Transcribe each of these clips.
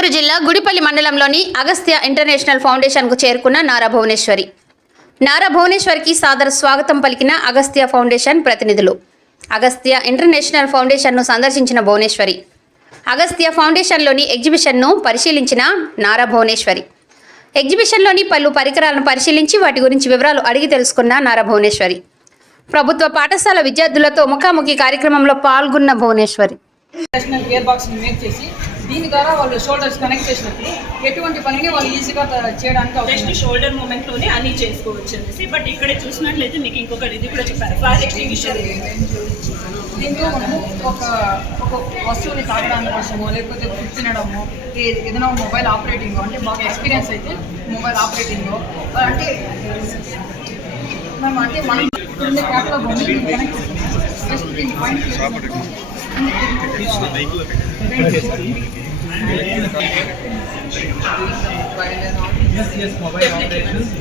గుంటూరు జిల్లా గుడిపల్లి మండలంలోని అగస్త్య ఇంటర్నేషనల్ ఫౌండేషన్కు చేరుకున్న నారా భువనేశ్వరి. నారా భువనేశ్వరికి సాదర స్వాగతం పలికిన అగస్త్య ఫౌండేషన్ ప్రతినిధులు. అగస్త్య ఇంటర్నేషనల్ ఫౌండేషన్ను సందర్శించిన భువనేశ్వరి. అగస్త్య ఫౌండేషన్లోని ఎగ్జిబిషన్ను పరిశీలించిన నారా భువనేశ్వరి. ఎగ్జిబిషన్లోని పలు పరికరాలను పరిశీలించి వాటి గురించి వివరాలు అడిగి తెలుసుకున్న నారా భువనేశ్వరి. ప్రభుత్వ పాఠశాల విద్యార్థులతో ముఖాముఖి కార్యక్రమంలో పాల్గొన్న Bhuvaneswari. National gear box make చేసి దీని ద్వారా వాళ్ళు షోల్డర్స్ కనెక్ట్ చేసినప్పుడు ఎటువంటి పనిని వాళ్ళు ఈజీగా చేయడానికి జస్ట్ షోల్డర్ మూమెంట్లోనే అన్ని చేసుకోవచ్చు అనేసి బట్ ఇక్కడ చూసినట్లయితే మీకు ఇంకొక ఇది కూడా చెప్పారు ఫైర్ ఎక్స్టింగ్విషర్ దీంట్లో మనము ఒక ఒక వస్తువుని తాగడానికి కోసమో లేకపోతే ఫుడ్ తినడము ఏదైనా మొబైల్ ఆపరేటింగ్ అంటే బాగా ఎక్స్పీరియన్స్ అయితే మొబైల్ ఆపరేటింగ్ అంటే మనం అంటే మనం దీన్ని connect చేస్తాం. Just దీన్ని point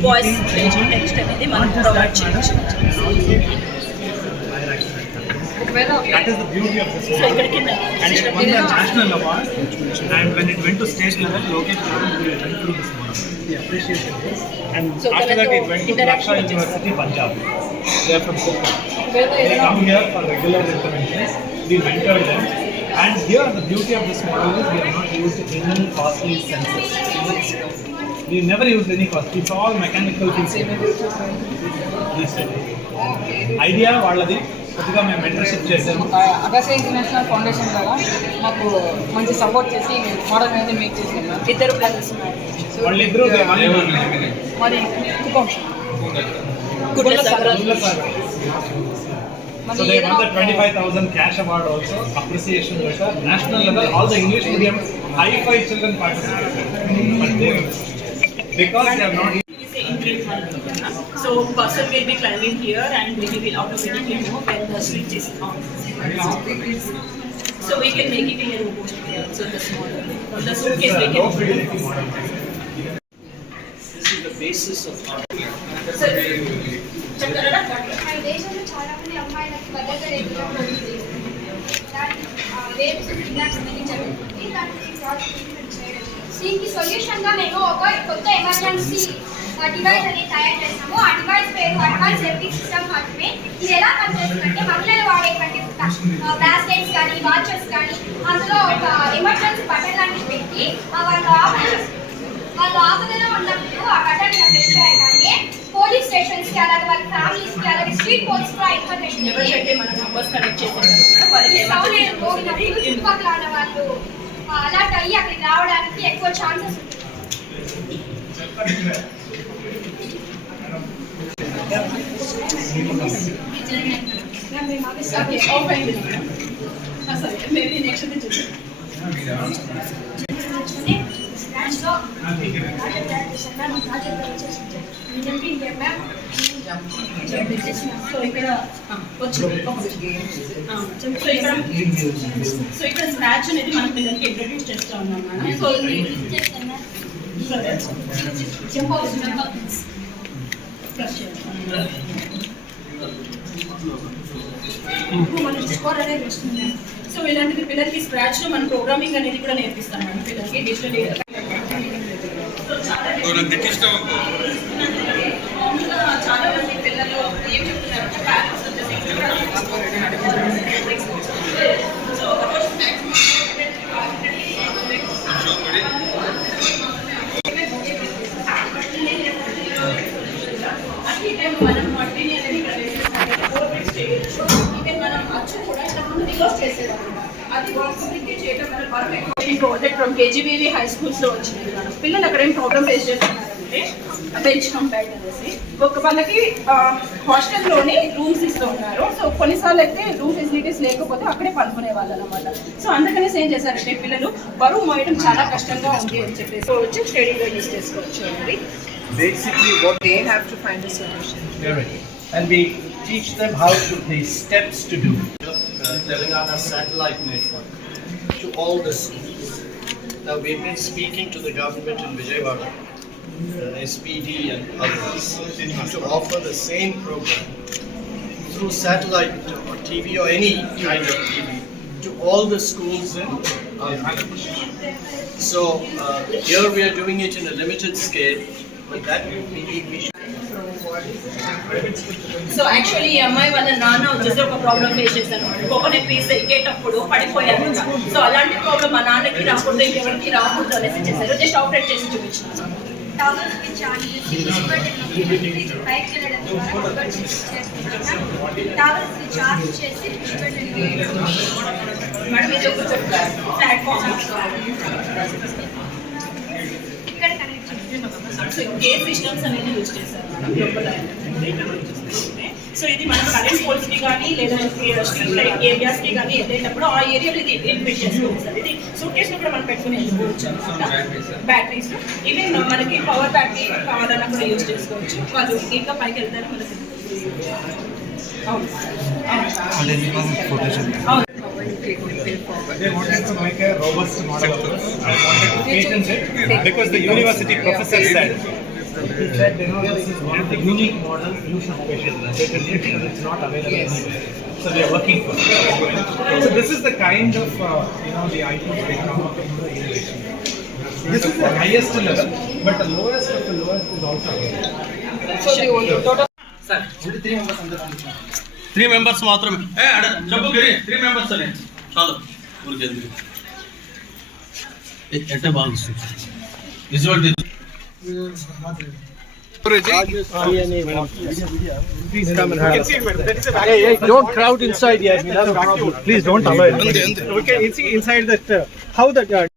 వాయిస్ టెక్స్ట్ అనేది మనం ప్రొవైడ్ ఒకవేళ That is the beauty of this so ఇక్కడ కింద And it won the national award. And when it went to state level, Lokesh Garu went through this model. He appreciated this. And So after that, it Kalato went to interaction Laksha with University, Punjab. They are from Kolkata. ఒకవేళ They ఏదైనా come here for regular interventions. We mentor them. And here, the beauty of this model is we have not used any costly sensors. We never used any cost. It's all mechanical things. Yes, sir. Idea వాళ్ళది కొద్దిగా మేము mentorship చేసాము అగసే international foundation ద్వారా మాకు మంచి support చేసి model అనేది make చేసాము ఇద్దరు బ్రదర్స్ వాళ్ళిద్దరూ మరి కుపంశ గుడ్ల Sagar So they won the 25,000 cash award also, appreciation letter, national level, all the English medium, high-fi children participated. But they, because they have not is the entry one. So person will be climbing here and we will automatically know when the switch is on. So we can make it in a robot. So the small, the suitcase we no can. free model. This is the basis of our So, చెప్తారా? మన దేశంలో చాలా మంది అమ్మాయిలకు భద్రత లేకుండా పోటీ చేస్తుంది దాన్ని రేప్స్ కిడ్నాప్స్ అనేది జరుగుతుంది దానికి ప్రాజెక్ట్ ఇంప్లిమెంట్ చేయడం దీనికి సొల్యూషన్ గా మేము ఒక కొత్త ఎమర్జెన్సీ డివైస్ అనేది తయారు చేసాము ఆ డివైస్ పేరు అడ్వాన్స్ సేఫ్టీ సిస్టమ్ మాత్రమే. ఇది ఎలా పనిచేస్తుందంటే మహిళలు వాడేటువంటి బ్రాస్లెట్స్ కానీ వాచెస్ కానీ అందులో ఒక ఎమర్జెన్సీ బటన్ లాంటివి పెట్టి ఆ వాళ్ళు ఆపరేషన్ వాళ్ళు ఆపదలో ఉన్నప్పుడు ఆ బటన్ ప్రెస్ చేయగానే పోలీస్ స్టేషన్స్కి అలాగే వాళ్ళ ఫ్యామిలీస్కి అలాగే స్ట్రీట్ పోలీస్ కూడా ఇన్ఫర్మేషన్ ఎవరికైతే మన నంబర్స్ కనెక్ట్. చుట్టుపక్కల ఉన్న వాళ్ళు అలర్ట్ అయ్యి అక్కడికి రావడానికి ఎక్కువ ఛాన్సెస్ ఉంటుంది మేబీ నెక్స్ట్ చూద్దాం దాంట్లో ప్రాజెక్ట్ తయారు చేశాను మ్యామ్ ఆ ప్రాజెక్ట్ వచ్చేసి మ్యామ్ సో ఇక్కడ సో ఇక్కడ సో ఇక్కడ స్క్రాచ్ అనేది మన పిల్లలకి ఇంట్రడ్యూస్ చేస్తూ ఉన్నాం మేడం సో స్కోర్ అనేది వస్తుంది సో ఇలాంటిది పిల్లలకి స్క్రాచ్లో మన ప్రోగ్రామింగ్ అనేది కూడా నేర్పిస్తాం మేడం. పిల్లలకి డిజిటల్ సో చాలా మామూలుగా చాలా మంది పిల్లలు ఏం చెప్తున్నారంటే పేరెంట్స్ వచ్చేసి సో ఒకరోజు అన్ని టైం మనం మట్టిని అనేది ఇక్కడ వేసేస్తాం ఫోర్ బిట్స్ చేయొచ్చు. ఈవెన్ మనం అచ్చు కూడా ఇట్లా ముందు రివర్స్ చేసేదాం అది వాట్సాప్కి చేయడం వల్ల బరువు ఎక్కువ ఈ ప్రాజెక్ట్ ఫ్రమ్ కేజీబీవి హై స్కూల్స్లో వచ్చింది మేడం పిల్లలు అక్కడ ఏం ప్రాబ్లమ్ ఫేస్ చేస్తున్నారంటే బెంచ్ కంపేర్డ్ అనేసి. ఒక వాళ్ళకి హాస్టల్లోనే రూమ్స్ ఇస్తూ ఉన్నారు. సో కొన్నిసార్లు అయితే రూమ్ ఫెసిలిటీస్ లేకపోతే అక్కడే పనుకునే వాళ్ళు అనమాట సో అందుకనేసి ఏం చేశారంటే పిల్లలు బరువు మోయడం చాలా కష్టంగా ఉంది అని చెప్పేసి. సో వచ్చి స్టడీగా యూస్ చేసుకోవచ్చు అండి. Basically what they have to find a solution. And we teach them how to the steps to do. Uh, Telangana satellite network to all the cities. Now we've been speaking to the government in Vijayawada, SPD and others to offer the same program through satellite or TV or any kind of TV to all the schools in Andhra So uh, here we are doing it in a limited scale, so actually ఈ అమ్మాయి వాళ్ళ నాన్న వచ్చేసి ఒక problem face చేశాను coconut piece ఎక్కేటప్పుడు పడిపోయారు so అలాంటి ప్రాబ్లం మా నాన్నకి రాకూడదు ఇంకెవరికి రాకూడదు అనేసి చేశారు. జస్ట్ ఆపరేట్ చేసి చూపించాను టవర్ స్విచ్ ఆన్ చేసి చేస్తాం సో గేర్ సిస్టమ్స్ అనేది యూజ్ చేశారు మేడం లోపల సో ఇది మనం కరెంట్ పోల్స్ కి కానీ లేదా స్ట్రీట్ లైట్ ఏరియాస్ కి కానీ వెళ్ళేటప్పుడు ఆ ఏరియాలో ఇది ఇన్ఫిట్ చేసుకుంటుంది సార్ ఇది సూట్ కేసు కూడా మనం పెట్టుకుని వెళ్ళిపోవచ్చు అనమాట బ్యాటరీస్ ఈవెన్ మనకి పవర్ బ్యాటరీ కావాలన్నా కూడా యూజ్ చేసుకోవచ్చు వాళ్ళు ఇంకా పైకి వెళ్తారు మనకి అవును అవును They wanted to make a robust model of this. I wanted to patent it because the university professor said, he said, you know, this is one of the unique models, you should patent it patent it because it's not available anywhere. So we are working for it. So this is the kind of, uh, you know, the items they come up in the innovation. This is the highest level, but the lowest of the lowest is also available. So total three members మాత్రమే ఏ అడ చెప్పు గిరి three members అని చాలు ఊరికి ఎందుకు ఎట్టే బాగుంది visual Don't crowd inside here. We'll have a problem. Please don't allow it. Okay, it's inside that, uh, how that, uh,